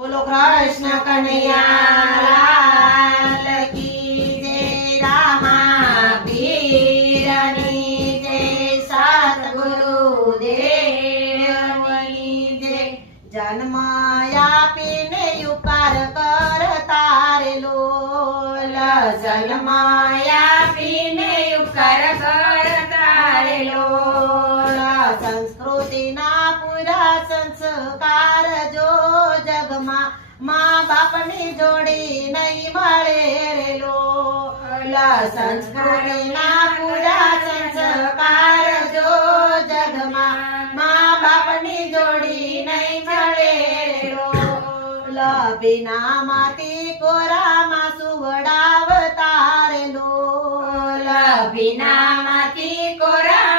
બોલો કૃષ્ણ કનૈયા લાલ કી જય, રામા પીરની જય, સતગુરુ દેવની જય. જન્મ આપીને ઉપકાર કરતા રે લોલ, જન્મ આપીને ઉપકાર કરતા રે લોલ. સંસ્કૃતિના પૂરા સંસ્કાર જો જગમાં મા બાપની જોડી નહીં મળે રે લોલ. સંસ્કૃતિના પૂરા સંસ્કાર જો જગમાં મા બાપની જોડી નહીં મળે રે લોલ. ભીનામાંથી કોરામાં સુવડાવતા રે લોલ, ભીનામાંથી કોરા